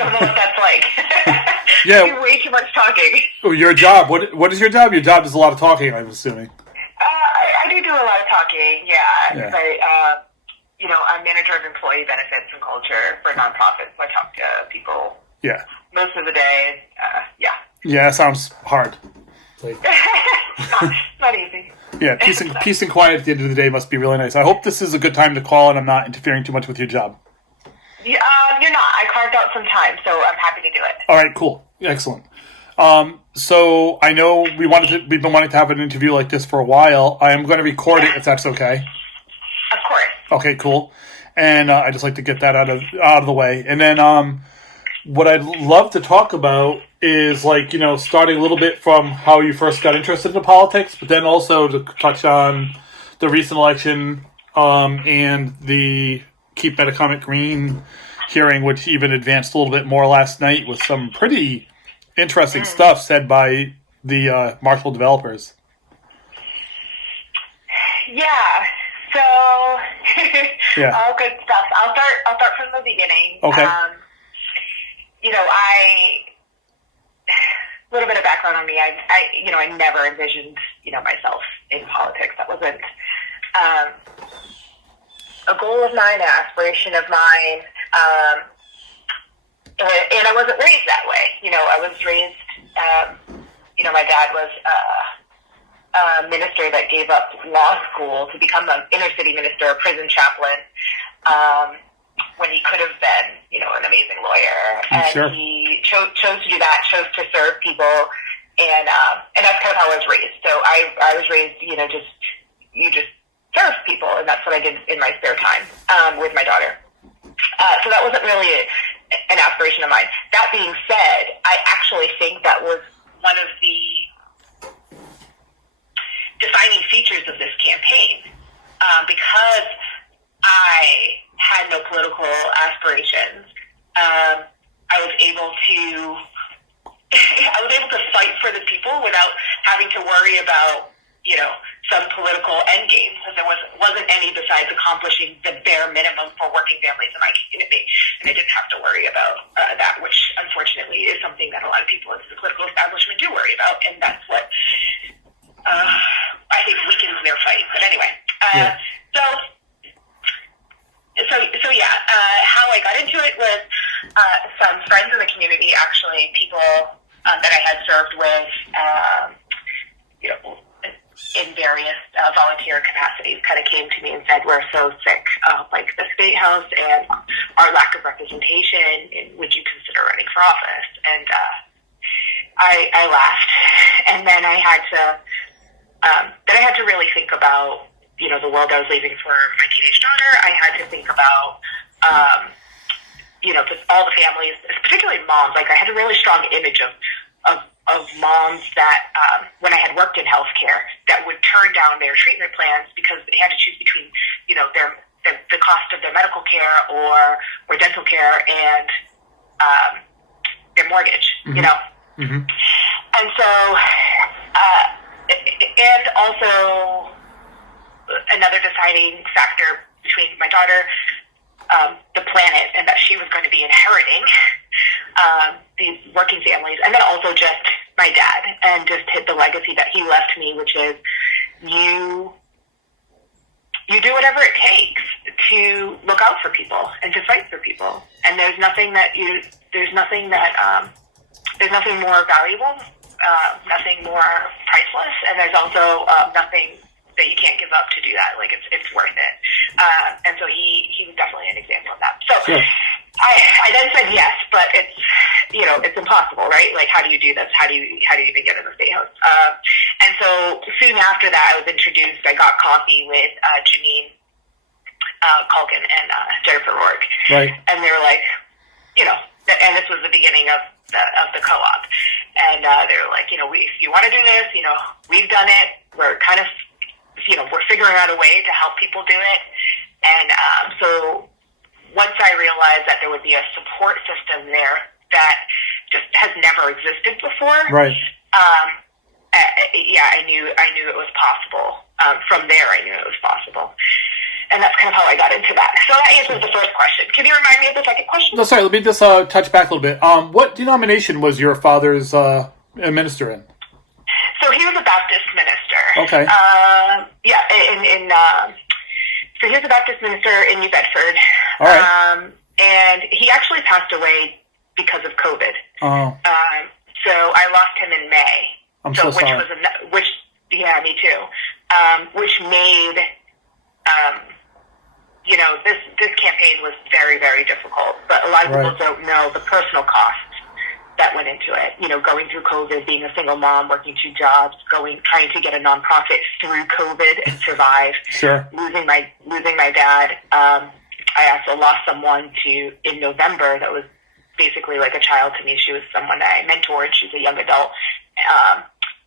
don't know what that's like. Yeah. Do way too much talking. Oh, your job. What is your job? Your job is a lot of talking, I'm assuming. I do a lot of talking, yeah. Yeah. I'm manager of employee benefits and culture for nonprofits. So I talk to people Yeah. most of the day. Yeah. Yeah, that sounds hard. It's not easy. Yeah, peace and quiet at the end of the day must be really nice. I hope this is a good time to call and I'm not interfering too much with your job. Yeah, you're not. I carved out some time, so I'm happy to do it. All right, cool. Excellent. So I know we've been wanting to have an interview like this for a while. I am going to record it if that's okay. Of course. Okay, cool. And I just like to get that out of the way. And then what I'd love to talk about is starting a little bit from how you first got interested in politics, but then also to touch on the recent election and the Keep Metacomet Green hearing, which even advanced a little bit more last night with some pretty interesting stuff said by the Marshall developers. Yeah. So yeah. All good stuff. I'll start from the beginning. Okay. A little bit of background on me. I never envisioned, myself in politics. That wasn't a goal of mine, an aspiration of mine. And I wasn't raised that way. I was raised, my dad was a minister that gave up law school to become an inner city minister, a prison chaplain, when he could have been, an amazing lawyer. And sure. He chose to do that, chose to serve people. And that's kind of how I was raised. So I was raised, you just serve people. And that's what I did in my spare time, with my daughter. So that wasn't really an aspiration of mine. That being said, I actually think that was one of the defining features of this campaign, because I had no political aspirations. I was able to fight for the people without having to worry about, some political end game, because there wasn't any besides accomplishing the bare minimum for working families in my community, and I didn't have to worry about that, which unfortunately is something that a lot of people in the political establishment do worry about, and that's what I think weakens their fight. But anyway, how I got into it was some friends in the community, actually, people that I had served with, in various volunteer capacities, kind of came to me and said, "We're so sick of the state house and our lack of representation, and would you consider running for office?" And I laughed, and then I had to really think about the world I was leaving for my teenage daughter. I had to think about just all the families, particularly moms. I had a really strong image of moms that, when I had worked in healthcare, that would turn down their treatment plans because they had to choose between, the cost of their medical care or dental care and their mortgage, Mm-hmm. And so, and also another deciding factor between my daughter, the planet, and that she was going to be inheriting these working families, and then also just my dad, and just hit the legacy that he left me, which is you do whatever it takes to look out for people and to fight for people, and there's nothing more valuable, nothing more priceless, and there's also nothing that you can't give up to do that. It's worth it. And so he was definitely an example of that. So sure. I then said yes, but it's impossible, right? How do you do this? How do you even get in the state house? And so soon after that, I was introduced. I got coffee with Janine Culkin and Jennifer Rourke, right? And they were like, and this was the beginning of the co-op, and they were like, if you want to do this, we've done it. We're kind of, we're figuring out a way to help people do it. And so once I realized that there would be a support system there that just has never existed before, right? I knew it was possible. From there, I knew it was possible. and that's kind of how I got into that. So that answers the first question. Can you remind me of the second question? No, sorry. Let me just touch back a little bit. What denomination was your father's a minister in? So he was a Baptist minister. Okay. So he was a Baptist minister in New Bedford. All right. And he actually passed away because of COVID. Oh. So I lost him in May. I'm so sorry. Yeah, me too. Which made, this campaign was very, very difficult. But a lot of people don't know the personal costs that went into it. Going through COVID, being a single mom, working 2 jobs, trying to get a nonprofit through COVID and survive. Sure. Losing my dad. I also lost someone in November that was basically like a child to me. She was someone I mentored. She's a young adult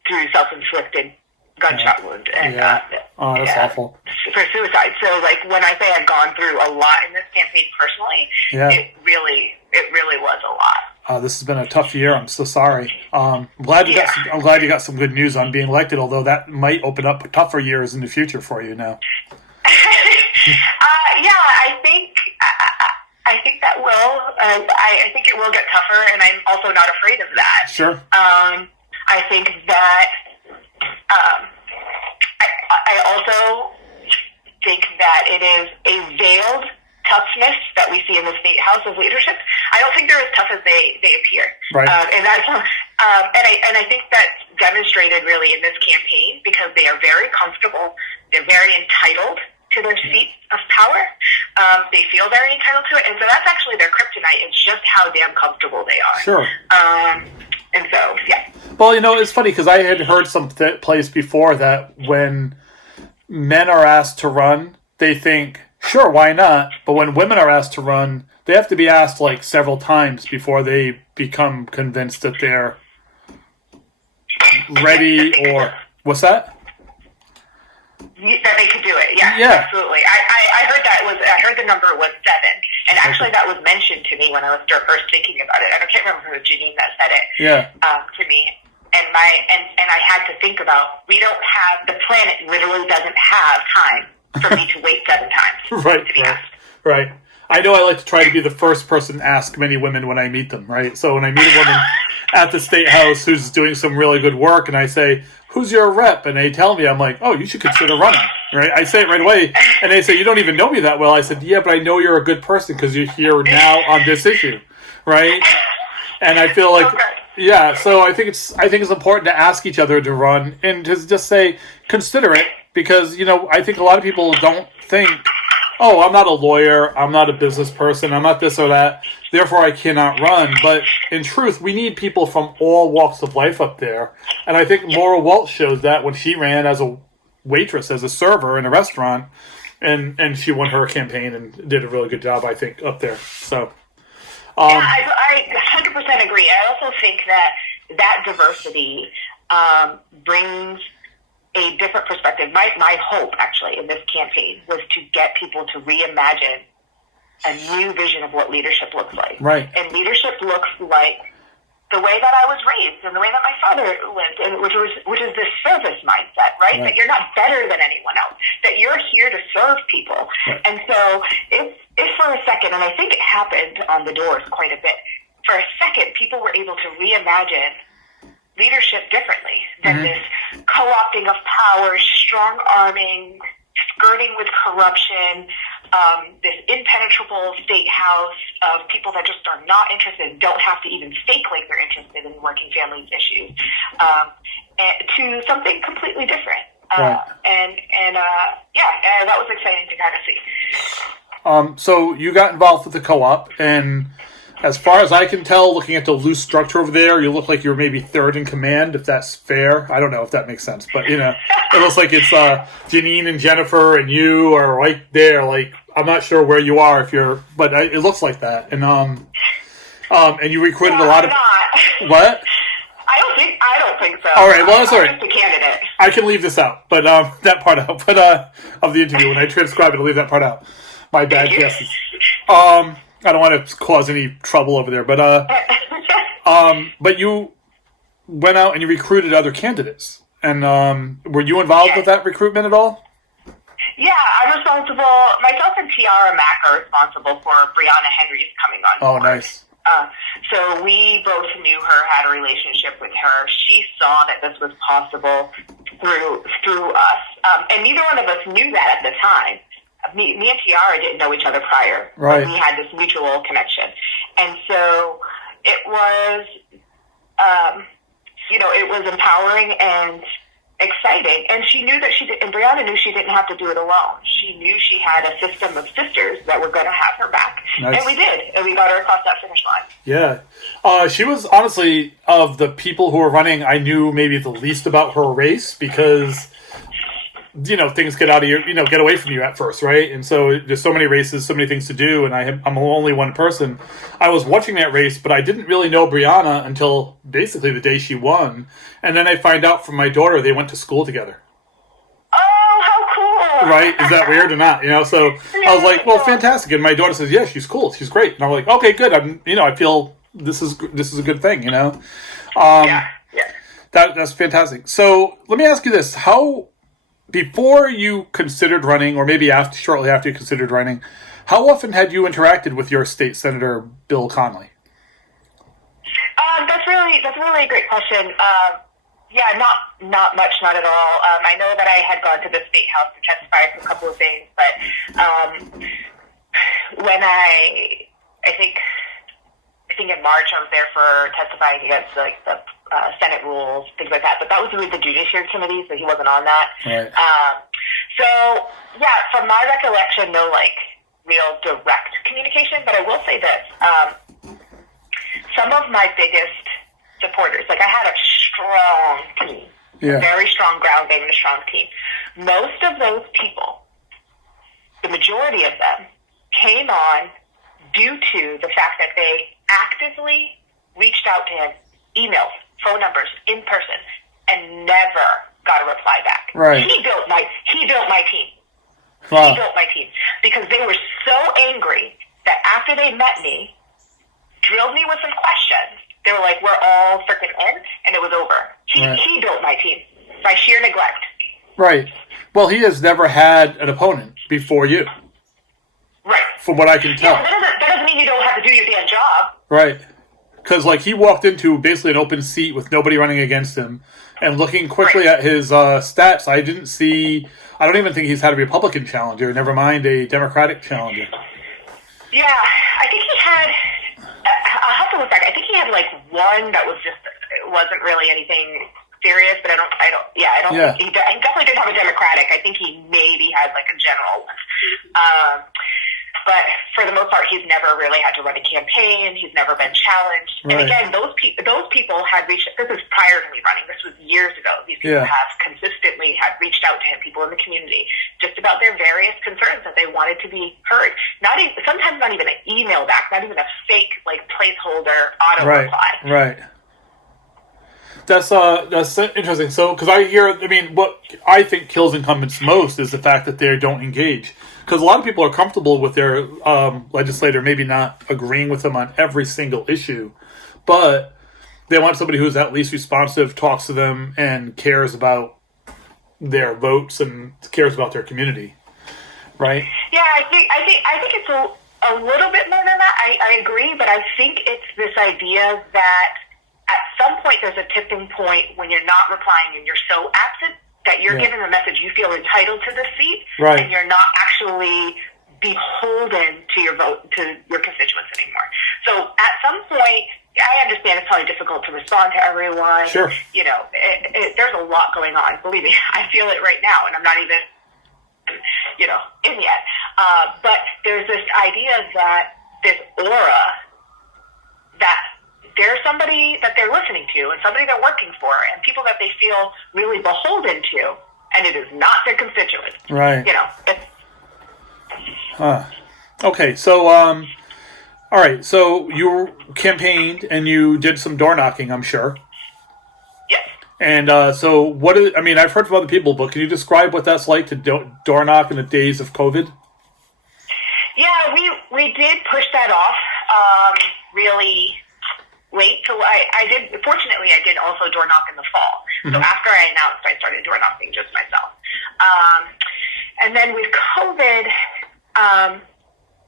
through self-inflicted gunshot wound. And, that's awful. For suicide. So, when I say I've gone through a lot in this campaign personally, it really was a lot. This has been a tough year. I'm so sorry. I'm glad you got some good news on being elected, although that might open up tougher years in the future for you now. I think that will. I think it will get tougher, and I'm also not afraid of that. Sure. I think that I also think that it is a veiled toughness that we see in the state house of leadership. I don't think they're as tough as they appear. Right. And I think that's demonstrated really in this campaign because they are very comfortable. They're very entitled to their seat of power. They feel very entitled to it. And so that's actually their kryptonite. It's just how damn comfortable they are. Sure. And so, yeah. Well, it's funny because I had heard some place before that when men are asked to run, they think, sure, why not? But when women are asked to run, they have to be asked several times before they become convinced that they're ready or... What's that? That they could do it, yeah. Absolutely. I heard I heard the number was 7, and actually that was mentioned to me when I was first thinking about it. And I can't remember if it was Janine that said it. To me, and I had to think about the planet literally doesn't have time for me to wait 7 times to be asked. Right. I know I like to try to be the first person to ask many women when I meet them, right? So when I meet a woman at the State House who's doing some really good work, and I say, who's your rep? And they tell me, I'm like, oh, you should consider running, right? I say it right away, and they say, you don't even know me that well. I said, yeah, but I know you're a good person because you're here now on this issue, right? And I feel like, so I think it's important to ask each other to run and to just say, consider it, because, I think a lot of people don't think, oh, I'm not a lawyer, I'm not a business person, I'm not this or that, therefore I cannot run. But in truth, we need people from all walks of life up there. And I think Maura Walsh showed that when she ran as a waitress, as a server in a restaurant, and she won her campaign and did a really good job, I think, up there. So, I 100% agree. I also think that diversity brings a different perspective. My hope, actually, in this campaign was to get people to reimagine a new vision of what leadership looks like. Right. And leadership looks like the way that I was raised and the way that my father lived, and which is this service mindset, right? That you're not better than anyone else, that you're here to serve people. Right. And so if for a second, and I think it happened on the doors quite a bit, for a second, people were able to reimagine leadership differently than this co-opting of power, strong-arming, skirting with corruption, this impenetrable state house of people that just are not interested and don't have to even fake like they're interested in working families' issues, to something completely different. That was exciting to kind of see. So you got involved with the co-op, and as far as I can tell, looking at the loose structure over there, you look like you're maybe third in command, if that's fair. I don't know if that makes sense, but, it looks like it's Janine and Jennifer and you are right there. I'm not sure where you are but it looks like that. And you recruited a lot of... Not. What? I don't think so. All right, well, that's all right. I'm just a candidate. I can leave this out, but that part out. But of the interview, when I transcribe it, I'll leave that part out. My bad guesses. I don't want to cause any trouble over there, but you went out and you recruited other candidates, and were you involved with that recruitment at all? Yeah, I'm responsible. Myself and Tiara Mack are responsible for Brianna Henry's coming on Oh, board. nice. So we both knew her, had a relationship with her. She saw that this was possible through us, and neither one of us knew that at the time. Me and Tiara didn't know each other prior. Right. But we had this mutual connection, and so it was, it was empowering and exciting, and she knew that and Brianna knew she didn't have to do it alone. She knew she had a system of sisters that were going to have her back. Nice. And we did, and we got her across that finish line. Yeah. She was, honestly, of the people who were running, I knew maybe the least about her race because, things get out of get away from you at first, right? And so there's so many races, so many things to do, and I'm only one person. I was watching that race, but I didn't really know Brianna until basically the day she won. And then I find out from my daughter they went to school together. Oh, how cool! Right? Is that weird or not? So I was like, well, fantastic. And my daughter says, yeah, she's cool. She's great. And I'm like, okay, good. I feel this is a good thing, Yeah. That's fantastic. So let me ask you this. Before you considered running, or maybe shortly after you considered running, how often had you interacted with your state senator, Bill Connolly? That's a really great question. Not much, not at all. I know that I had gone to the State House to testify for a couple of things, but when I think in March I was there for testifying against the Senate rules, things like that. But that was with the Judiciary Committee, so he wasn't on that. Right. From my recollection, no real direct communication. But I will say this: some of my biggest supporters, I had a strong team, a very strong ground game and a strong team. Most of those people, the majority of them, came on due to the fact that they actively reached out to him, emails, phone numbers, in person, and never got a reply back. Right. He built my team. Wow. He built my team because they were so angry that after they met me, drilled me with some questions, they were like, we're all freaking in, and it was over. He built my team by sheer neglect. Right. Well, he has never had an opponent before you. Right. From what I can tell. Yeah, that doesn't mean you don't have to do your damn job. Right. Because, he walked into basically an open seat with nobody running against him. And looking quickly at his stats, I don't even think he's had a Republican challenger, never mind a Democratic challenger. Yeah, I think he had, I'll have to look back. I think he had one that was it wasn't really anything serious, but I don't think he definitely didn't have a Democratic. I think he maybe had a general one. But for the most part, he's never really had to run a campaign. He's never been challenged. Right. And again, those people had reached. This was prior to me running. This was years ago. These people have consistently had reached out to him, people in the community, just about their various concerns that they wanted to be heard. Sometimes not even an email back, not even a fake placeholder auto reply. Right. That's interesting. So, because what I think kills incumbents most is the fact that they don't engage. Because a lot of people are comfortable with their legislator maybe not agreeing with them on every single issue, but they want somebody who's at least responsive, talks to them, and cares about their votes and cares about their community, right? Yeah, I think it's a little bit more than that. I agree, but I think it's this idea that at some point there's a tipping point when you're not replying and you're so absent that you're giving a message you feel entitled to the seat, and you're not actually beholden to your vote, to your constituents anymore. So at some point, I understand it's probably difficult to respond to everyone. Sure. There's a lot going on. Believe me, I feel it right now, and I'm not even, in yet. But there's this idea that this aura that there's somebody that they're listening to and somebody they're working for and people that they feel really beholden to, and it is not their constituents. Right. Okay, so, all right, so you campaigned and you did some door knocking, I'm sure. Yes. And so I've heard from other people, but can you describe what that's like to door knock in the days of COVID? Yeah, we did push that off really late. So fortunately, I did also door knock in the fall. Mm-hmm. So after I announced, I started door knocking just myself. And then with COVID,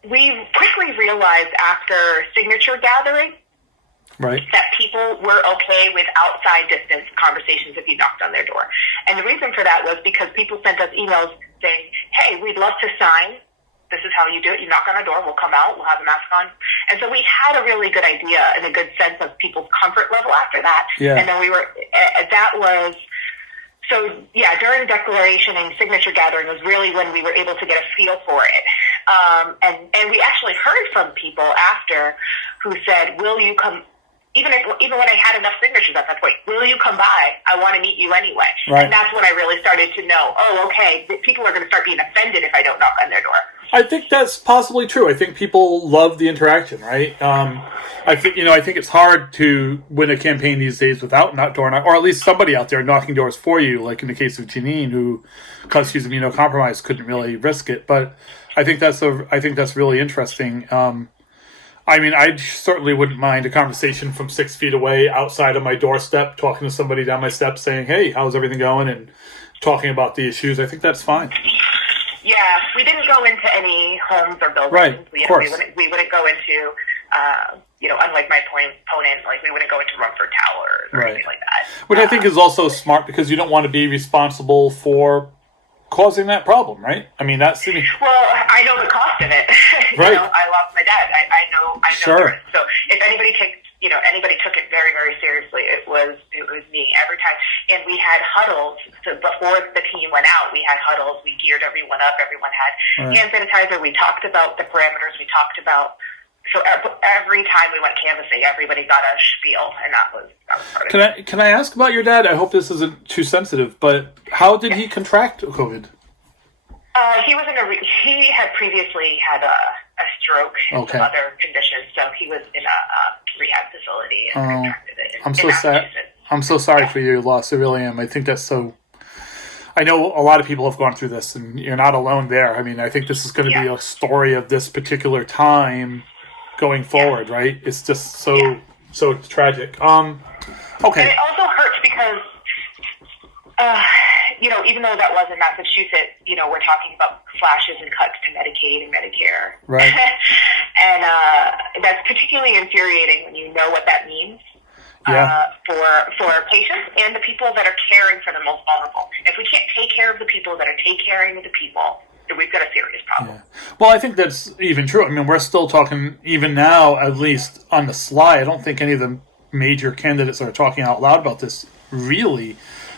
we quickly realized after signature gathering Right. that people were okay with outside distance conversations if you knocked on their door. And the reason for that was because people sent us emails saying, hey, we'd love to sign. This is how you do it. You knock on our door, we'll come out, we'll have a mask on. And so we had a really good idea and a good sense of people's comfort level after that. Yeah. And then during declaration and signature gathering was really when we were able to get a feel for it. And we actually heard from people after who said, will you come, even when I had enough signatures at that point, will you come by? I want to meet you anyway. Right. And that's when I really started to know, okay, people are going to start being offended if I don't knock on their door. I think that's possibly true. I think people love the interaction, right? I think it's hard to win a campaign these days without or at least somebody out there knocking doors for you, like in the case of Janine, who, because she's immunocompromised, couldn't really risk it. But I think that's really interesting. I certainly wouldn't mind a conversation from 6 feet away outside of my doorstep, talking to somebody down my steps, saying, "Hey, how's everything going?" and talking about the issues. I think that's fine. Yeah, we didn't go into any homes or buildings. Right, of course. We wouldn't go into, unlike my opponent, like we wouldn't go into Rumford Towers or anything like that. Which I think is also smart because you don't want to be responsible for causing that problem, right? I mean, that's... Well, I know the cost of it. Right. I lost my dad. I know. Sure. So if anybody took it very, very seriously, it was me every time. And we had huddles. So before the team went out, we had huddles. We geared everyone up. Everyone had hand sanitizer. We talked about the parameters. We talked about. So every time we went canvassing, everybody got a spiel, and that was part of it. Can I ask about your dad? I hope this isn't too sensitive, but how did he contract COVID? He had previously had a stroke and some other conditions, so he was in a rehab facility and contracted it. I'm so sad. I'm so sorry for your loss. I really am. I think that's so. I know a lot of people have gone through this, and you're not alone there. I mean, I think this is going to be a story of this particular time going forward, right? It's just so tragic. Okay. And it also hurts because, even though that was in Massachusetts, we're talking about slashes and cuts to Medicaid and Medicare. Right. And that's particularly infuriating when you know what that means for patients and the people that are caring for the most vulnerable. If we can't take care of the people that are caring of the people, we've got a serious problem. Yeah. Well, I think that's even true. I mean, we're still talking, even now, at least on the sly. I don't think any of the major candidates are talking out loud about this, really.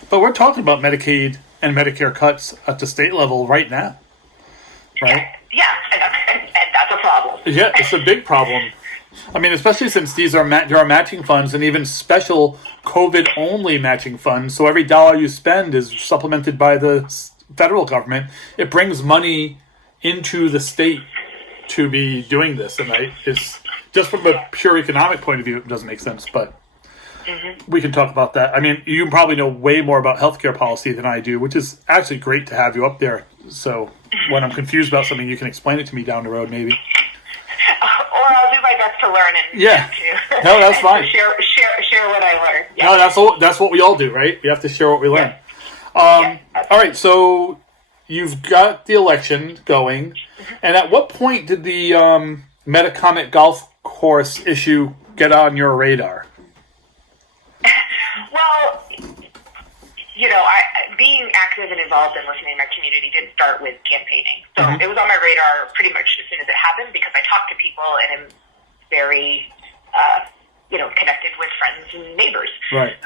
But we're talking about Medicaid and Medicare cuts at the state level right now. Right? Yeah, and that's a problem. Yeah, it's a big problem. I mean, especially since there are matching funds and even special COVID-only matching funds. So every dollar you spend is supplemented by the federal government. It brings money into the state to be doing this, and it's just from a pure economic point of view, it doesn't make sense. But we can talk about that. I mean, you probably know way more about healthcare policy than I do, which is actually great to have you up there. So when I'm confused about something, you can explain it to me down the road, maybe. Or I'll do my best to learn and no, that's fine. Share what I learned. Yeah. No, that's what we all do, right? We have to share what we learn. All right, so you've got the election going, and at what point did the Metacomet golf course issue get on your radar? Well, being active and involved in listening to my community didn't start with campaigning. So it was on my radar pretty much as soon as it happened because I talk to people and am very, connected with friends and neighbors. Right.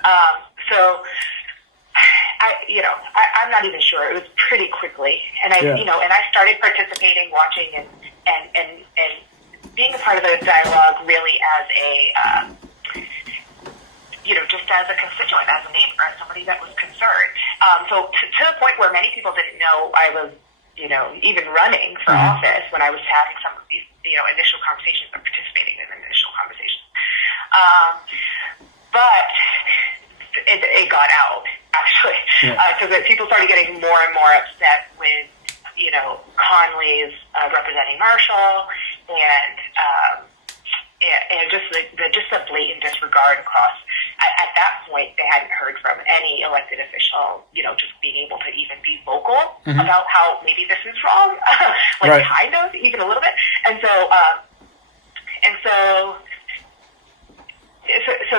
I'm not even sure. It was pretty quickly, and I started participating, watching, and being a part of the dialogue really as a, just as a constituent, as a neighbor, as somebody that was concerned. So to the point where many people didn't know I was, even running for office when I was having some of these, initial conversations or participating in initial conversations. But it got out, actually, because people started getting more and more upset with, Conley's representing Marshall and just the blatant disregard across. at that point, they hadn't heard from any elected official, just being able to even be vocal about how maybe this is wrong, Right. kind of, even a little bit. And so,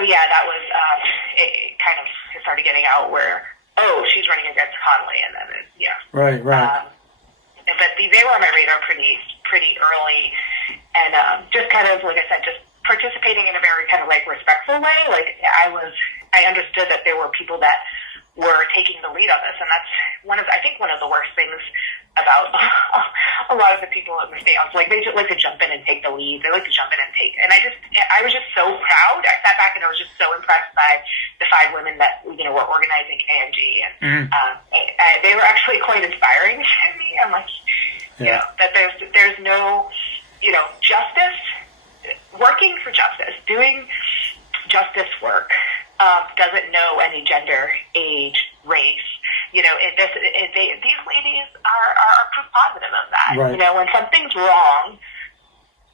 yeah, that was, it kind of started getting out where, oh, she's running against Connolly, and then, Right. But they were on my radar pretty early, and just kind of, like I said, just participating in a very kind of respectful way. I understood that there were people that were taking the lead on this, and that's one of the worst things about a lot of the people in the state house. They just like to jump in and take the lead. They like to jump in and take. And I was just so proud. I sat back and I was just so impressed by the 5 women that were organizing KMG, and they were actually quite inspiring to me. I'm like, that there's no, justice, working for justice, doing justice work doesn't know any gender, age, race. These ladies are proof positive of that. Right. When something's wrong,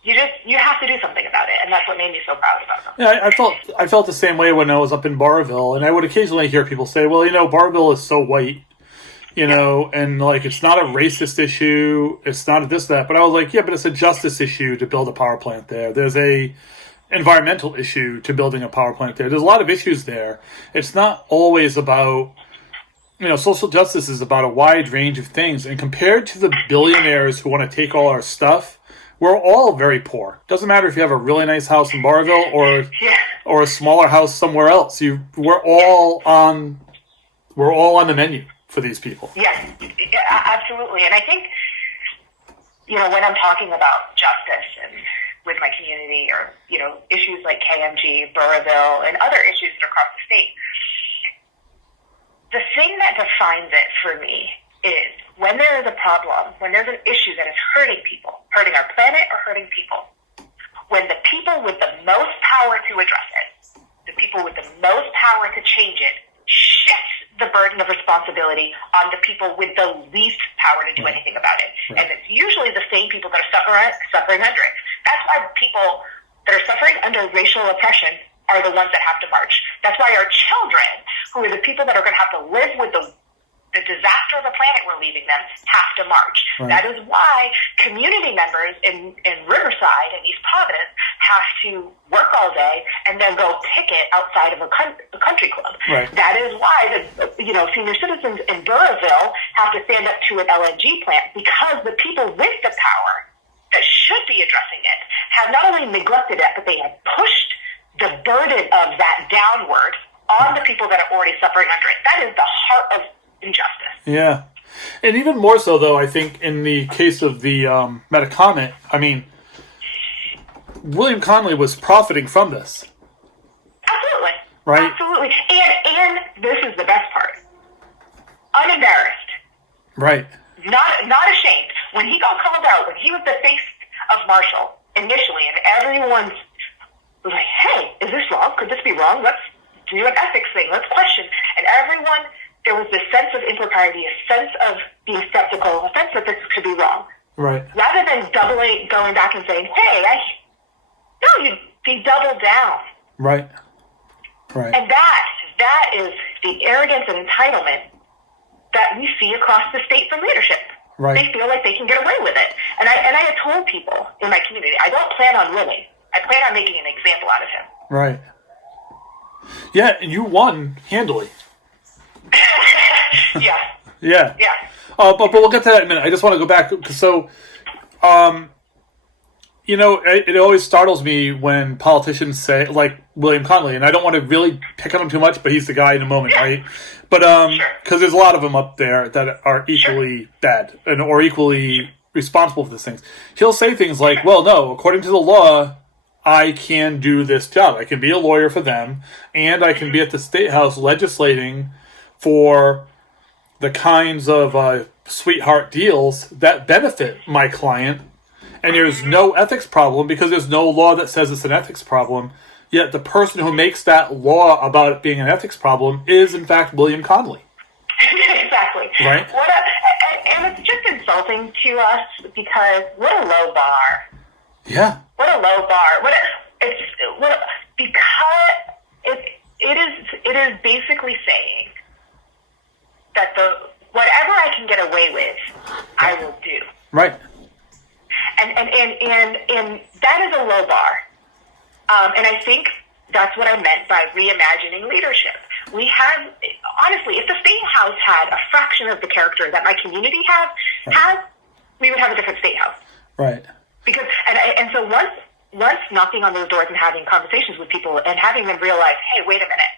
you have to do something about it, and that's what made me so proud about them. Yeah, I felt the same way when I was up in Barville, and I would occasionally hear people say, "Well, Barville is so white, and it's not a racist issue, it's not a this that." But I was like, yeah, but it's a justice issue to build a power plant there. There's a environmental issue to building a power plant there. There's a lot of issues there. It's not always about. Social justice is about a wide range of things, and compared to the billionaires who want to take all our stuff, we're all very poor. Doesn't matter if you have a really nice house in Barville or a smaller house somewhere else. We're all on the menu for these people. Yes, absolutely. And I think when I'm talking about justice and with my community, or issues like KMG, Burrillville, and other issues that are across the state. The thing that defines it for me is when there is a problem, when there's an issue that is hurting people, hurting our planet or hurting people, when the people with the most power to address it, the people with the most power to change it, shifts the burden of responsibility on the people with the least power to do anything about it. Right. And it's usually the same people that are suffering under it. That's why people that are suffering under racial oppression are the ones that have to march. That's why our children, who are the people that are going to have to live with the disaster of the planet we're leaving them, have to march. Right. That is why community members in Riverside and East Providence have to work all day and then go picket outside of a country club. Right. That is why the senior citizens in Burrillville have to stand up to an LNG plant, because the people with the power that should be addressing it have not only neglected it, but they have pushed the burden of that downward on the people that are already suffering under it. That is the heart of injustice. Yeah. And even more so, though, I think in the case of the Metacomet, William Connolly was profiting from this. Absolutely. Right? Absolutely. And this is the best part. Unembarrassed. Right. Not ashamed. When he got called out, when he was the face of Marshall initially, and everyone was like, hey, is this wrong? Could this be wrong? Let's do an ethics thing. Let's question. And everyone, there was this sense of impropriety, a sense of being skeptical, a sense that this could be wrong. Right. Rather than going back and saying, hey, you double down. Right. Right. And that is the arrogance and entitlement that we see across the state from leadership. Right. They feel like they can get away with it. And I have told people in my community, I don't plan on winning. I plan on making an example out of him. Right. Yeah, and you won handily. Yeah. Yeah. Yeah. But we'll get to that in a minute. I just want to go back. So, it always startles me when politicians say, like William Connolly, and I don't want to really pick on him too much, but he's the guy in a moment, right? But because there's a lot of them up there that are equally bad or equally responsible for these things. He'll say things like, well, no, according to the law, I can do this job. I can be a lawyer for them, and I can be at the State House legislating for the kinds of sweetheart deals that benefit my client. And there's no ethics problem because there's no law that says it's an ethics problem. Yet the person who makes that law about it being an ethics problem is, in fact, William Connolly. Exactly. Right? And it's just insulting to us because what a low bar. Yeah. What a low bar. Because it is is basically saying that whatever I can get away with, I will do. Right. And that is a low bar. And I think that's what I meant by reimagining leadership. We have, honestly, if the state house had a fraction of the character that my community has, we would have a different state house. Right. Because and so once knocking on those doors and having conversations with people and having them realize, hey, wait a minute,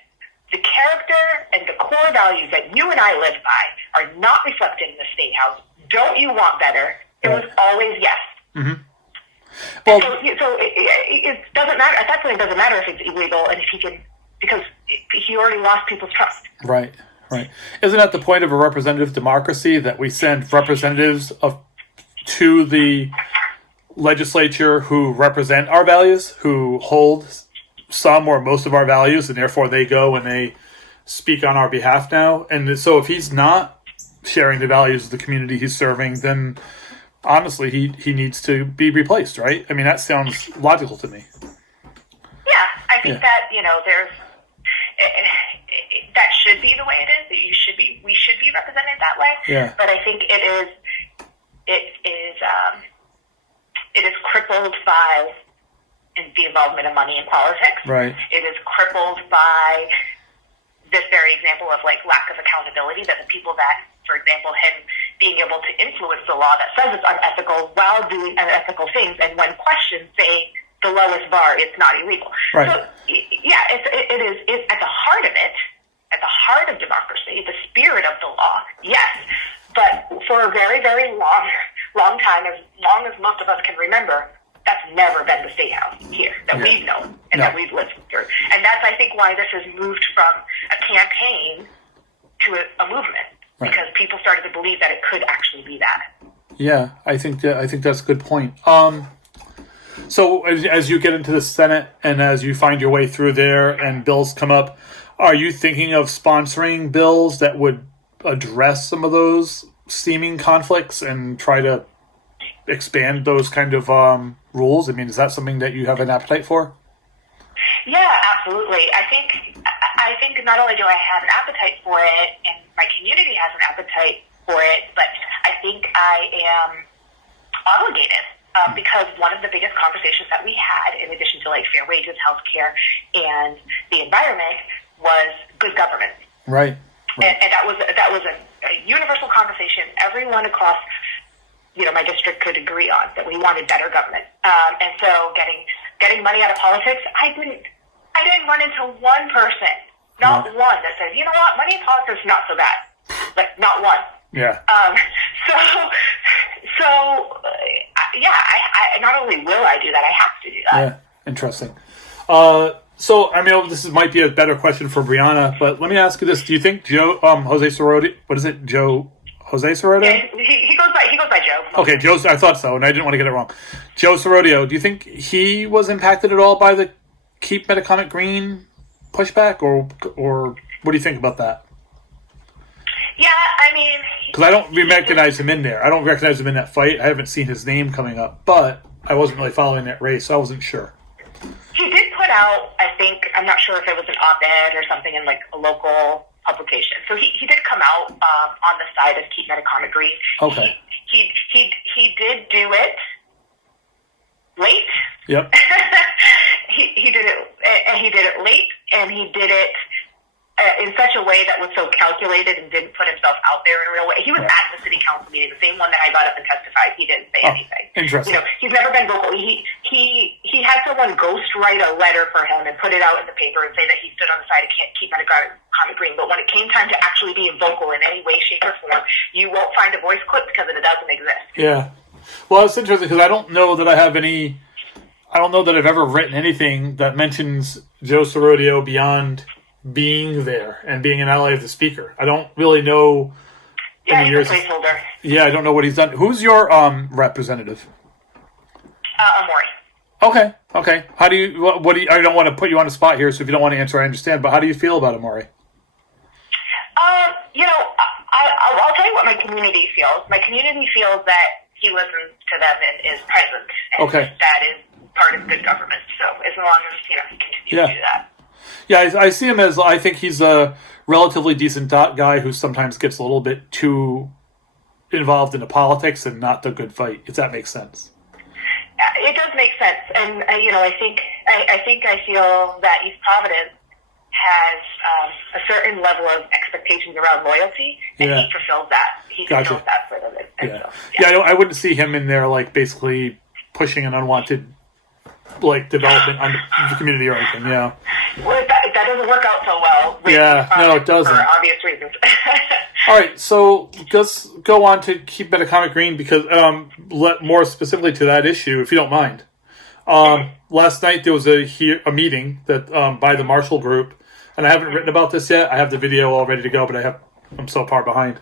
the character and the core values that you and I live by are not reflected in the state house. Don't you want better? It was always yes. Mm-hmm. Well, so it doesn't matter at that point. It doesn't matter if it's illegal and if he can, because he already lost people's trust. Right. Isn't that the point of a representative democracy, that we send representatives to the legislature who represent our values, who hold some or most of our values, and therefore they go and they speak on our behalf now? And so if he's not sharing the values of the community he's serving, then honestly, he needs to be replaced, right? I mean, that sounds logical to me. Yeah, I think that, there's that should be the way it is. We should be represented that way. Yeah. But I think it is crippled by the involvement of money in politics. Right. It is crippled by this very example of lack of accountability, that the people that, for example, him being able to influence the law that says it's unethical while doing unethical things, and when questioned, saying the lowest bar, it's not illegal. Right. So, yeah, it's at the heart of it, at the heart of democracy, the spirit of the law, yes. But for a very, very long time, as long as most of us can remember, that's never been the state house here that we've known and that we've lived through. And that's, I think, why this has moved from a campaign to a movement. Right. Because people started to believe that it could actually be that. Yeah, I think that's a good point. So as you get into the Senate and as you find your way through there and bills come up, are you thinking of sponsoring bills that would address some of those seeming conflicts and try to expand those kind of rules? I mean, is that something that you have an appetite for? Yeah, absolutely. I think not only do I have an appetite for it, and my community has an appetite for it, but I think I am obligated because one of the biggest conversations that we had, in addition to fair wages, healthcare, and the environment, was good government. Right. And that was a universal conversation. Everyone across my district could agree on that we wanted better government. And so getting money out of politics, I didn't run into one person, not one, that said, you know what, money in politics is not so bad. Not one. Yeah. Yeah, I not only will I do that, I have to do that. Yeah, interesting. So, I mean, this might be a better question for Brianna, but let me ask you this. Do you think Jose Sorodio, what is it, Jose Sorodio? Yeah, he goes by Joe. Okay, Joe, I thought so, and I didn't want to get it wrong. Joe Sorodio, do you think he was impacted at all by the Keep Metacomet Green pushback, or what do you think about that? Yeah, I mean... Because I don't recognize him in there. I don't recognize him in that fight. I haven't seen his name coming up, but I wasn't really following that race, so I wasn't sure. He did put out, I think, I'm not sure if it was an op-ed or something in a local publication. So he did come out on the side of Keep Metacomet Green. Okay. He did do it late. Yep. he did it late, and he did it in such a way that was so calculated and didn't put himself out there in a real way. He was at the city council meeting, the same one that I got up and testified. He didn't say anything. Interesting. He's never been vocal. He had someone ghostwrite a letter for him and put it out in the paper and say that he stood on the side of Keep Metacomet Green. But when it came time to actually being vocal in any way, shape, or form, you won't find a voice clip because it doesn't exist. Yeah. Well, it's interesting because I don't know that I have any. I don't know that I've ever written anything that mentions Joe Sorodio beyond being there and being an ally of the speaker. I don't really know. Yeah, he's a placeholder. Yeah, I don't know what he's done. Who's your representative? Amori. Okay. How do you? What do you? I don't want to put you on the spot here, so if you don't want to answer, I understand. But how do you feel about Amori? I'll tell you what my community feels. My community feels that he listens to them and is present. And that is part of good government. So as long as he continues to do that. Yeah, I see him as, I think he's a relatively decent guy who sometimes gets a little bit too involved into politics and not the good fight, if that makes sense. It does make sense, and I feel that East Providence has a certain level of expectations around loyalty, and he fulfills that. He fulfills that for them. I wouldn't see him in there like basically pushing an unwanted like development on the community or anything. Yeah. Well, that doesn't work out so well. No, it doesn't. For obvious reasons. All right, so let's go on to keep Metacomic Green because more specifically to that issue, if you don't mind. Last night there was a meeting that by the Marshall Group, and I haven't written about this yet. I have the video all ready to go, but I'm so far behind.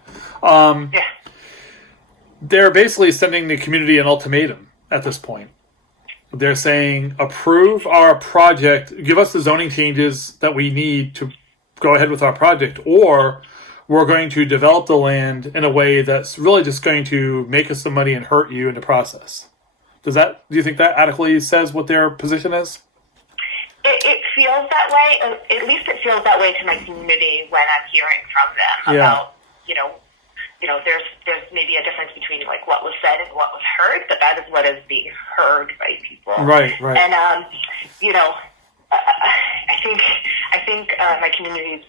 They're basically sending the community an ultimatum at this point. They're saying, approve our project, give us the zoning changes that we need to go ahead with our project, or we're going to develop the land in a way that's really just going to make us some money and hurt you in the process. Do you think that adequately says what their position is? It feels that way. At least it feels that way to my community when I'm hearing from them about, there's maybe a difference between like what was said and what was heard, but that is what is being heard by people. Right. And I think my community's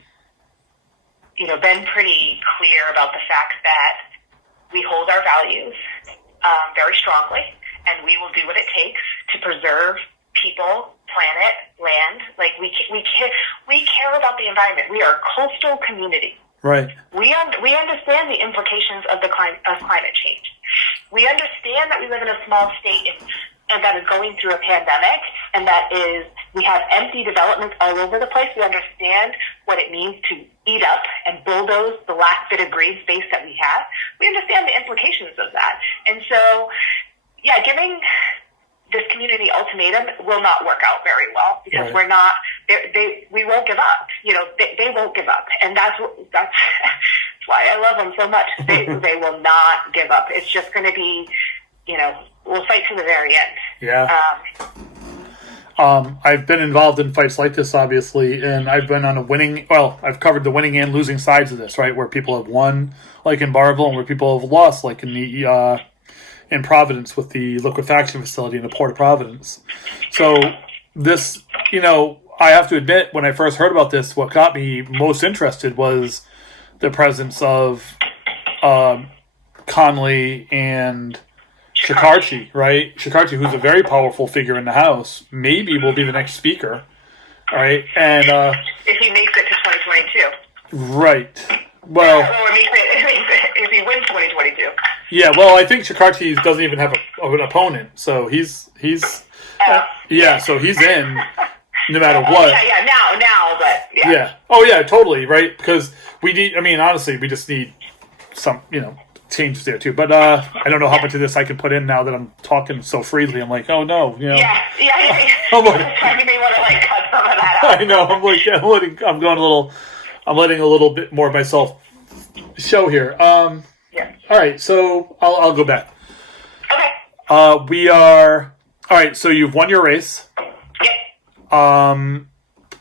been pretty clear about the fact that we hold our values very strongly, and we will do what it takes to preserve people, planet, land. Like we care about the environment. We are a coastal community. Right. We understand the implications of climate change. We understand that we live in a small state and that is going through a pandemic, and we have empty developments all over the place. We understand what it means to eat up and bulldoze the last bit of green space that we have. We understand the implications of that. And so, giving this community ultimatum will not work out very well because we're not. We won't give up. They won't give up, and that's why I love them so much. They will not give up. It's just going to be, we'll fight to the very end. Yeah. I've been involved in fights like this, obviously, and I've been on I've covered the winning and losing sides of this, right? Where people have won, like in Barville, and where people have lost, like in Providence with the liquefaction facility in the Port of Providence. So this, I have to admit, when I first heard about this, what got me most interested was the presence of Conley and Shikarchi, right? Shikarchi, who's a very powerful figure in the House, maybe will be the next speaker, right? And if he makes it to 2022, right? Well, if he wins 2022, yeah. Well, I think Shikarchi doesn't even have an opponent, so he's so he's in no matter what. Now, but yeah. Oh yeah, totally, right? Because we need. I mean, honestly, we just need some, changes there too. But I don't know how much of this I can put in now that I'm talking so freely. I'm like, oh no, Yeah. I'm like, you may want to cut some of that out. I know. I'm letting a little bit more of myself show here. All right, so I'll go back. Okay. We are all right. So you've won your race. Yep.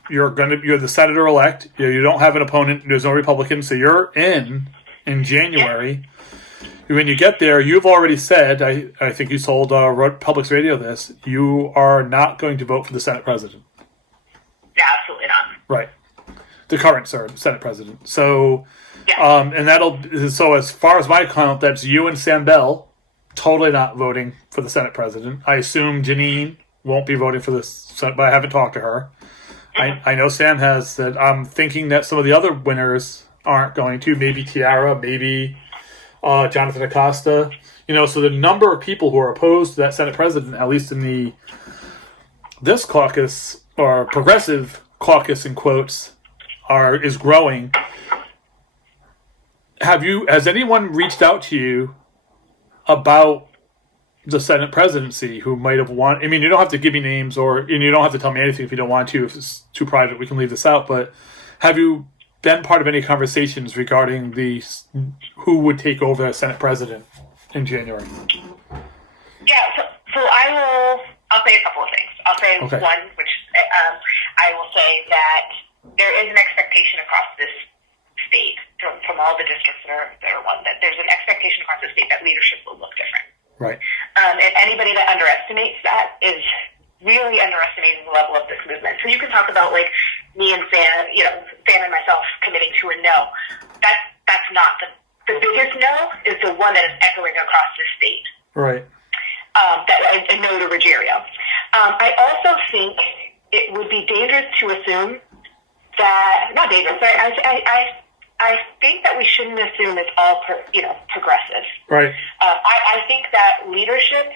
You're the senator elect. You don't have an opponent. There's no Republican, so you're in January. Yep. When you get there, you've already said, I think you told Public's Radio this, you are not going to vote for the Senate president. Yeah, absolutely not. Right. The current Senate president. So, so as far as my count, that's you and Sam Bell totally not voting for the Senate president. I assume Janine won't be voting for this, but I haven't talked to her. I know Sam has said. I'm thinking that some of the other winners aren't going to. Maybe Tiara, maybe Jonathan Acosta. So the number of people who are opposed to that Senate president, at least in this caucus, or progressive caucus in quotes, is growing. Has anyone reached out to you about the Senate presidency who might have won? I mean, you don't have to give me names, and you don't have to tell me anything if you don't want to. If it's too private, we can leave this out. But have you been part of any conversations regarding who would take over as Senate president in January? Yeah, so I'll say a couple of things. I'll say one, which I will say that there is an expectation across this state from all the districts that are won, that there's an expectation across the state that leadership will look different. Right. And anybody that underestimates that is really underestimating the level of this movement. So you can talk about like me and Sam, Sam and myself committing to a no. That's not the biggest no is the one that is echoing across the state. Right. That a no to Ruggiero. I also think it would be dangerous to assume that, not dangerous, but I think that we shouldn't assume it's all progressive. Right. I think that leadership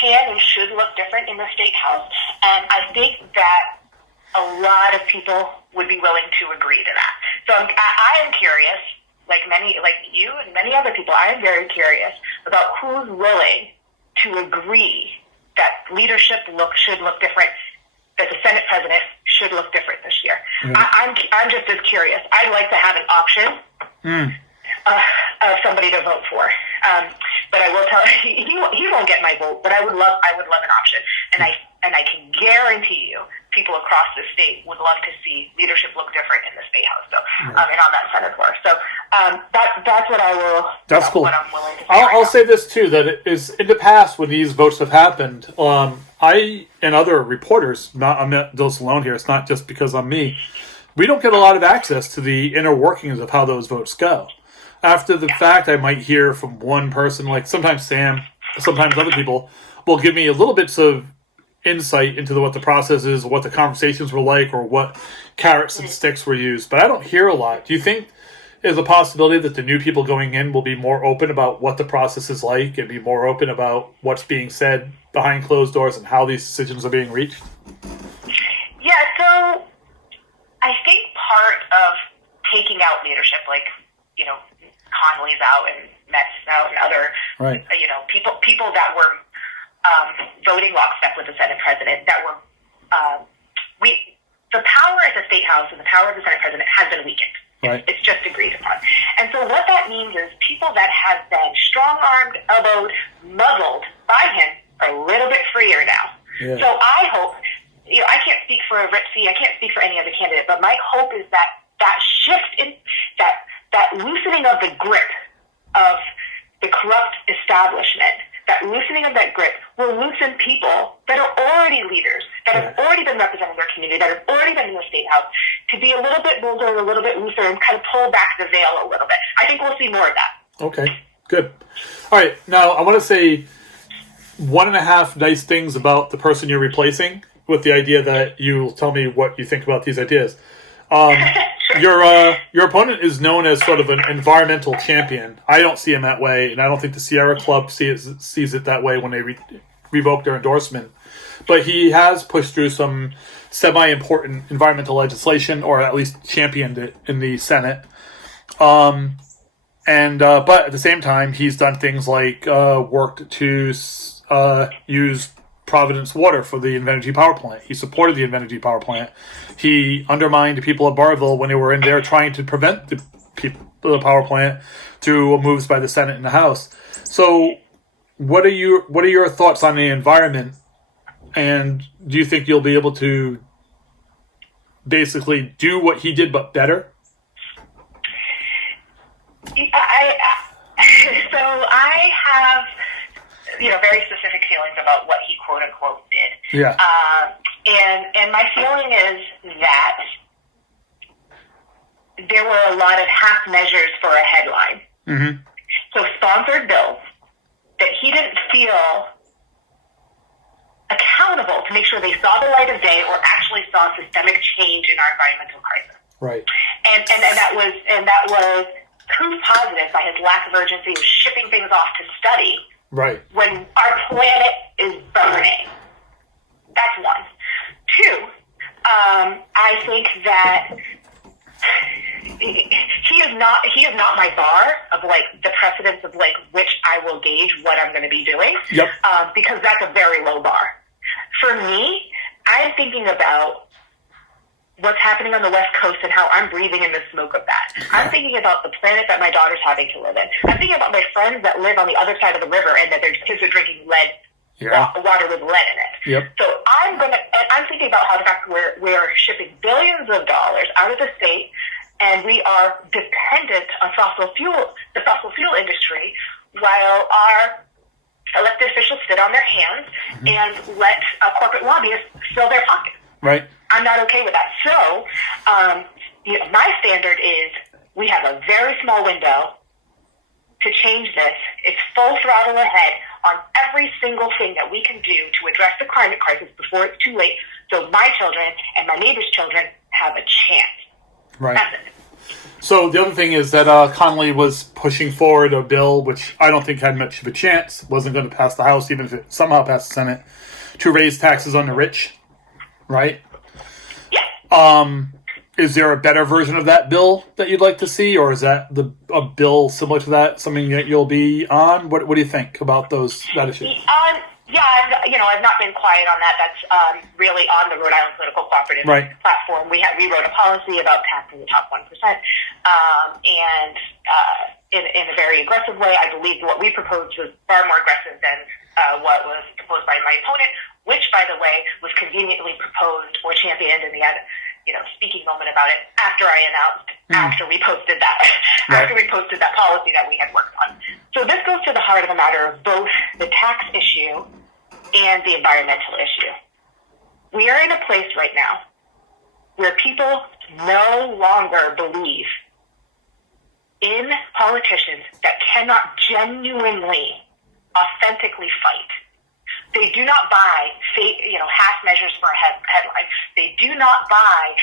can and should look different in the state house, and I think that a lot of people would be willing to agree to that. So I am curious, like you and many other people, I am very curious about who's willing to agree that leadership should look different, that the Senate president should look different this year. Mm. I'm just as curious. I'd like to have an option of somebody to vote for. But I will tell you, he won't get my vote. But I would love an option, and I can guarantee you, people across the state would love to see leadership look different in the state house. So and on that Senate floor. So that's what I will. That's cool. What I'm willing to say. I'll say this too, that it is in the past when these votes have happened. I and other reporters, I'm not just alone here. It's not just because I'm me. We don't get a lot of access to the inner workings of how those votes go. After the fact, I might hear from one person, like sometimes Sam, sometimes other people, will give me a little bits of insight into what the process is, what the conversations were like, or what carrots and sticks were used. But I don't hear a lot. Do you think there's a possibility that the new people going in will be more open about what the process is like and be more open about what's being said behind closed doors and how these decisions are being reached? Yeah, so I think part of taking out leadership, like, Connolly's out and Metz out and other, people that were voting lockstep with the Senate president, that were, the power at the State House and the power of the Senate president has been weakened. Right. It's just agreed upon. And so what that means is people that have been strong-armed, elbowed, muzzled by him are a little bit freer now. Yeah. So I hope, I can't speak for Ripsy, I can't speak for any other candidate, but my hope is that shift in that loosening of the grip of the corrupt establishment, that loosening of that grip will loosen people that are already leaders, that have already been representing their community, that have already been in the State House, to be a little bit bolder, a little bit looser, and kind of pull back the veil a little bit. I think we'll see more of that. Okay, good. All right, now I want to say 1.5 nice things about the person you're replacing, with the idea that you'll tell me what you think about these ideas. Your opponent is known as sort of an environmental champion. I don't see him that way, and I don't think the Sierra Club sees it that way when they revoke their endorsement. But he has pushed through some semi-important environmental legislation, or at least championed it in the Senate. But at the same time, he's done things like worked to use Providence water for the Invenergy power plant. He supported the Invenergy power plant. He undermined the people of Barville when they were in there trying to prevent the power plant through moves by the Senate and the House. So, what are your thoughts on the environment? And do you think you'll be able to basically do what he did but better? I have very specific feelings about what he quote unquote did. Yeah. And my feeling is that there were a lot of half measures for a headline. Mm-hmm. So sponsored bills that he didn't feel accountable to make sure they saw the light of day or actually saw systemic change in our environmental crisis. Right. And that was proof positive by his lack of urgency of shipping things off to study. Right. When our planet is burning. That's one. Two, I think that he is not my bar of like the precedence of like which I will gauge what I'm going to be doing. Yep. Because that's a very low bar. For me, I'm thinking about what's happening on the West Coast and how I'm breathing in the smoke of that. I'm thinking about the planet that my daughter's having to live in. I'm thinking about my friends that live on the other side of the river and that their kids are drinking lead water with lead in it. Yep. So I'm thinking about how the fact we're shipping billions of dollars out of the state, and we are dependent on the fossil fuel industry, while our elected officials sit on their hands and let corporate lobbyists fill their pockets. Right. I'm not okay with that. So, my standard is we have a very small window to change this. It's full throttle ahead on every single thing that we can do to address the climate crisis before it's too late, so my children and my neighbors' children have a chance. Right. That's it. So the other thing is that Connolly was pushing forward a bill, which I don't think had much of a chance, wasn't going to pass the House, even if it somehow passed the Senate, to raise taxes on the rich, right? Yeah. Is there a better version of that bill that you'd like to see, or is that a bill similar to that, something that you'll be on? What do you think about that issue? I've not been quiet on that. That's really on the Rhode Island Political Cooperative platform. We wrote a policy about taxing the top 1%, and in a very aggressive way. I believe what we proposed was far more aggressive than what was proposed by my opponent, which, by the way, was conveniently proposed or championed in the speaking moment about it after I announced, after we posted that policy that we had worked on. So this goes to the heart of the matter of both the tax issue and the environmental issue. We are in a place right now where people no longer believe in politicians that cannot genuinely, authentically fight. They do not buy, half measures for a headline. They do not buy,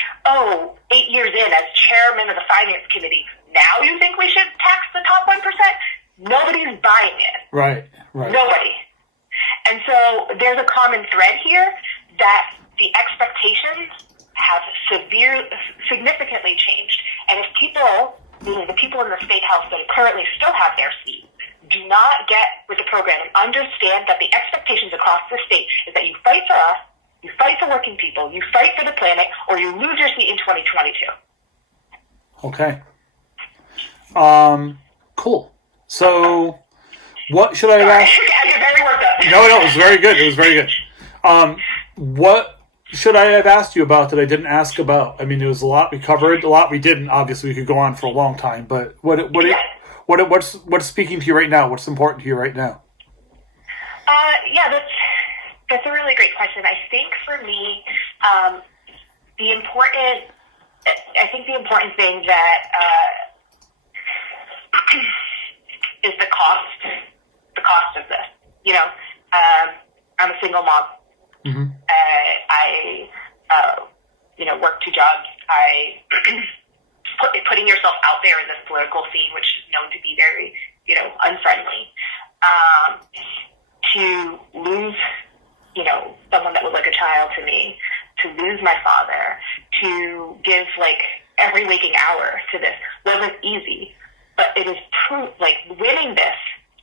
8 years in as chairman of the finance committee, now you think we should tax the top 1%? Nobody's buying it. Right. Nobody. And so there's a common thread here that the expectations have significantly changed. And if people, meaning the people in the State House that currently still have their seats, do not get with the program and understand that the expectations across the state is that you fight for us, you fight for working people, you fight for the planet, or you lose your seat in 2022. Okay. Cool. So, what should I have asked? I get very worked up. No, it was very good. It was very good. What should I have asked you about that I didn't ask about? I mean, there was a lot we covered, a lot we didn't. Obviously, we could go on for a long time, but what's speaking to you right now? What's important to you right now? That's a really great question. I think for me, the important thing that is the cost of this. I'm a single mom. Mm-hmm. I work 2 jobs. Putting yourself out there in this political scene, which is known to be very, unfriendly, to lose, someone that was like a child to me, to lose my father, to give every waking hour to this wasn't easy, but it is winning this,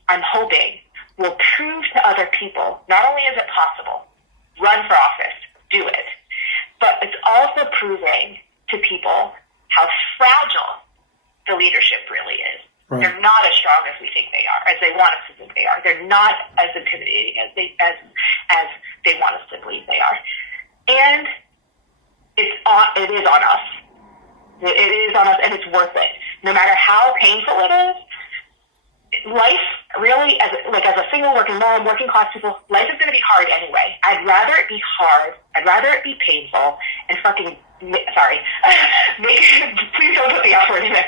I'm hoping, will prove to other people, not only is it possible, run for office, do it, but it's also proving to people how fragile the leadership really is. Right. They're not as strong as we think they are, as they want us to think they are. They're not as intimidating as they want us to believe they are. And it is on us. It is on us, and it's worth it. No matter how painful it is, life really, as a single working mom, working class people, life is going to be hard anyway. I'd rather it be hard. I'd rather it be painful and fucking. Sorry, please don't put the F word in there.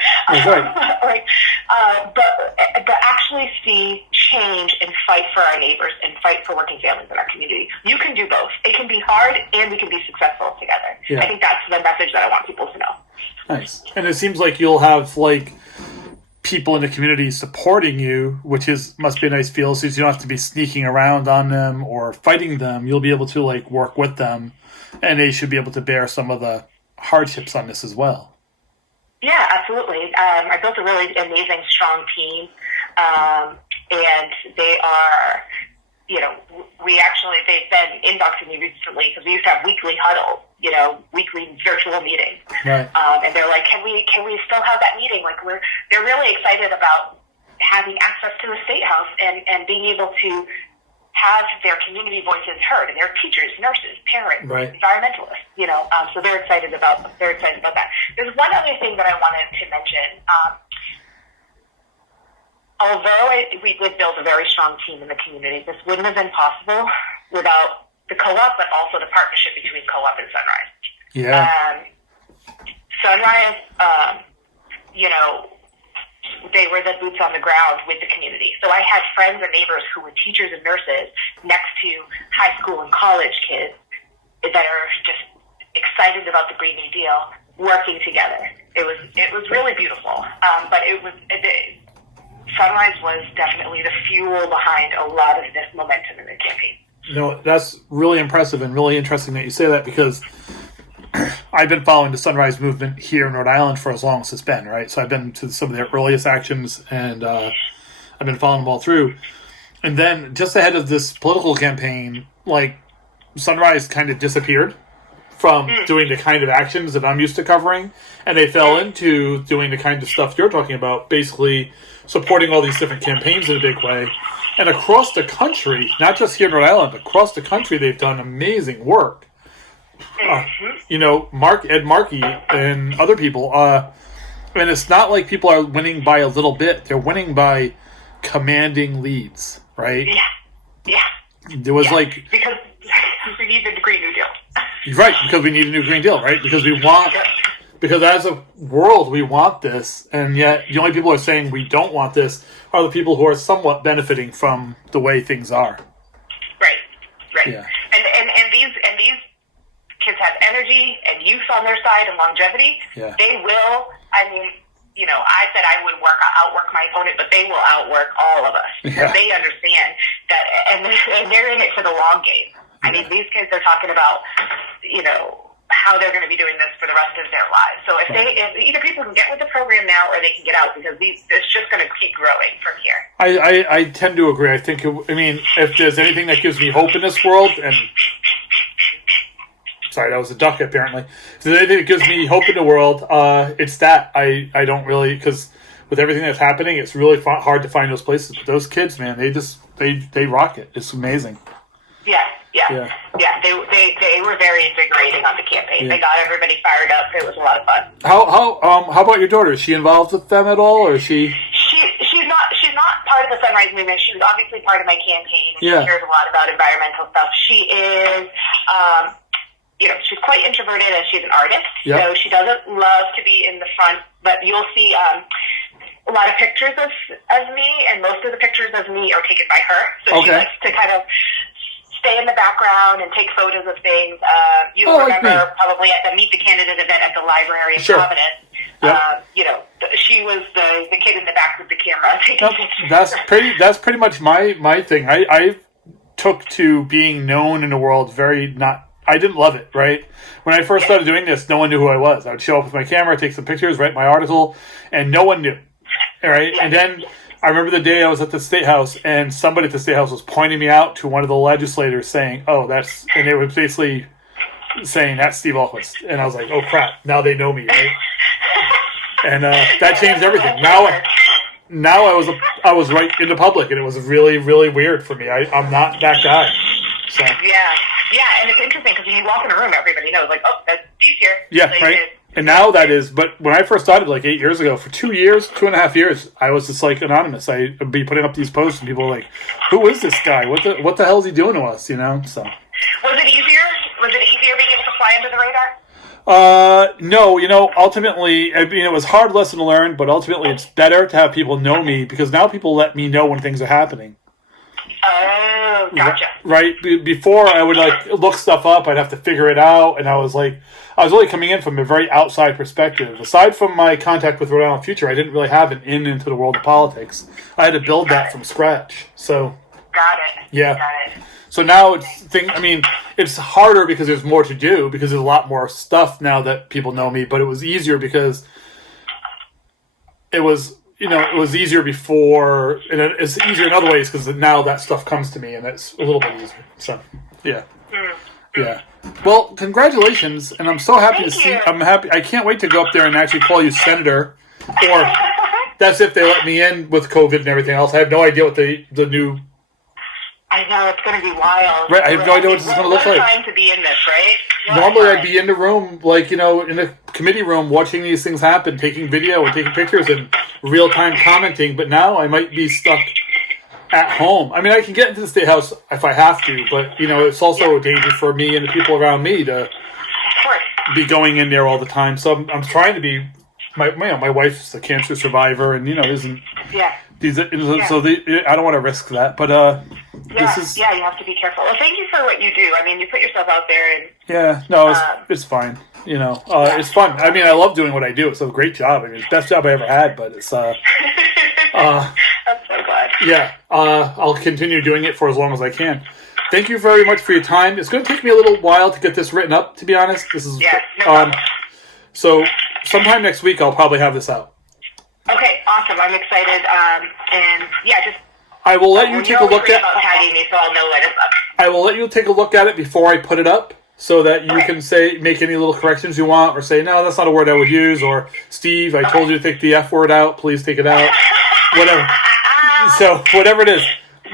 But actually see change and fight for our neighbors and fight for working families in our community. You can do both. It can be hard and we can be successful together. Yeah. I think that's the message that I want people to know. Nice. And it seems like you'll have people in the community supporting you, which must be a nice feel, since you don't have to be sneaking around on them or fighting them. You'll be able to work with them, and they should be able to bear some of the hardships on this as well. Yeah, absolutely. I built a really amazing, strong team, and they are, they've been inboxing me recently because we used to have weekly huddles, weekly virtual meetings. Right. And they're like, can we still have that meeting? They're really excited about having access to the State House and being able to have their community voices heard, and they're teachers, nurses, parents, Right. environmentalists. So they're excited about that. There's one other thing that I wanted to mention. Although we did build a very strong team in the community, this wouldn't have been possible without the co-op, but also the partnership between co-op and Sunrise. Yeah. Sunrise, they were the boots on the ground with the community. So I had friends and neighbors who were teachers and nurses next to high school and college kids that are just excited about the Green New Deal, working together. It was really beautiful. But Sunrise was definitely the fuel behind a lot of this momentum in the campaign. That's really impressive and really interesting that you say that, because I've been following the Sunrise movement here in Rhode Island for as long as it's been, right? So I've been to some of their earliest actions, and I've been following them all through. And then just ahead of this political campaign, like, Sunrise kind of disappeared from doing the kind of actions that I'm used to covering, and they fell into doing the kind of stuff you're talking about, basically supporting all these different campaigns in a big way. And across the country, not just here in Rhode Island, across the country, they've done amazing work. Ed Markey and other people, and it's not like people are winning by a little bit. They're winning by commanding leads, right? Yeah. There was because we need the Green New Deal. Right, because we need a new Green Deal, right? Because as a world, we want this, and yet the only people who are saying we don't want this are the people who are somewhat benefiting from the way things are. Right. Yeah. And these kids have energy and youth on their side and longevity. Yeah. They will. I said I would outwork my opponent, but they will outwork all of us. Yeah. They understand that, and they're in it for the long game. I mean, these kids are talking about, how they're going to be doing this for the rest of their lives. So if either people can get with the program now, or they can get out, because it's just going to keep growing from here. I tend to agree. I think, if there's anything that gives me hope in this world, and sorry, that was a duck apparently. If there's anything that gives me hope in the world, it's that. I don't really, because with everything that's happening, it's really hard to find those places. But those kids, man, they rock it. It's amazing. Yeah. They were very invigorating on the campaign. Yeah. They got everybody fired up. It was a lot of fun. How about your daughter? Is she involved with them at all, or is she? She's not part of the Sunrise movement. She was obviously part of my campaign. And Yeah. She cares a lot about environmental stuff. She is, she's quite introverted, and she's an artist. Yep. So she doesn't love to be in the front. But you'll see a lot of pictures of me, and most of the pictures of me are taken by her. So Okay. she likes to kind of stay in the background and take photos of things. You'll remember probably at the Meet the Candidate event at the library in Providence. Yep. She was the kid in the back with the camera taking pictures. That's pretty much my thing. I took to being known in the world I didn't love it, right? When I first started doing this, no one knew who I was. I would show up with my camera, take some pictures, write my article, and no one knew. All right? Yeah. And then I remember the day I was at the State House, and somebody at the State House was pointing me out to one of the legislators saying, and they were basically saying, that's Steve Ahlquist. And I was like, oh crap, now they know me, right? And that changed everything. Now I was right in the public, and it was really, really weird for me. I'm not that guy. So. Yeah, and it's interesting because when you walk in a room, everybody knows, like, oh, that's Steve's here. Yeah, right. And now that is, but when I first started, like 8 years ago, for 2.5 years, I was just like anonymous. I'd be putting up these posts, and people were like, "Who is this guy? What the hell is he doing to us?" So was it easier? Was it easier being able to fly under the radar? No. Ultimately, it was a hard lesson to learn, but ultimately, it's better to have people know me, because now people let me know when things are happening. Oh, gotcha. Right. Before, I would look stuff up. I'd have to figure it out, and I was really coming in from a very outside perspective. Aside from my contact with Rhode Island Future, I didn't really have an into the world of politics. I had to build that from scratch. So. Got it. Yeah. Got it. So now it's harder because there's more to do, because there's a lot more stuff now that people know me. But it was easier because it was easier before, and it's easier in other ways because now that stuff comes to me, and it's a little bit easier. So, yeah. Yeah. Well, congratulations, and I'm so happy to see. I'm happy. I can't wait to go up there and actually call you Senator, or that's if they let me in with COVID and everything else. I have no idea what the new I know, it's going to be wild. Right, I have no idea what this is going to look like. What a time to be in this, right? Normally I'd be in the room, like, in a committee room, watching these things happen, taking video and taking pictures and real-time commenting, but now I might be stuck at home. I mean, I can get into the State House if I have to, but, it's also a danger for me and the people around me to be going in there all the time. So I'm trying to be... My wife's a cancer survivor and, isn't... Yeah. So I don't want to risk that, but this is... Yeah, you have to be careful. Well, thank you for what you do. I mean, you put yourself out there and... Yeah, no, it's fine. It's fun. I mean, I love doing what I do. It's a great job. I mean, it's the best job I ever had, but it's... I'm so glad. Yeah, I'll continue doing it for as long as I can. Thank you very much for your time. It's going to take me a little while to get this written up, to be honest. This is... Yeah, no problem. So, sometime next week, I'll probably have this out. Okay, awesome. I'm excited. And yeah, just I will let you take a look at. About tagging me, so I'll know when it's up. I will let you take a look at it before I put it up, so that you can make any little corrections you want, or say no, that's not a word I would use, or Steve, I told you to take the F word out. Please take it out. Whatever. So whatever it is,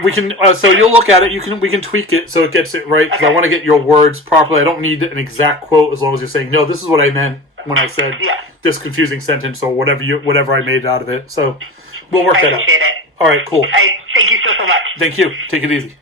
we can. So you'll look at it. We can tweak it so it gets it right, because I want to get your words properly. I don't need an exact quote as long as you're saying no. This is what I meant when I said this confusing sentence or whatever I made out of it. So we'll work that out. I appreciate it. All right, cool. Thank you so much. Thank you. Take it easy.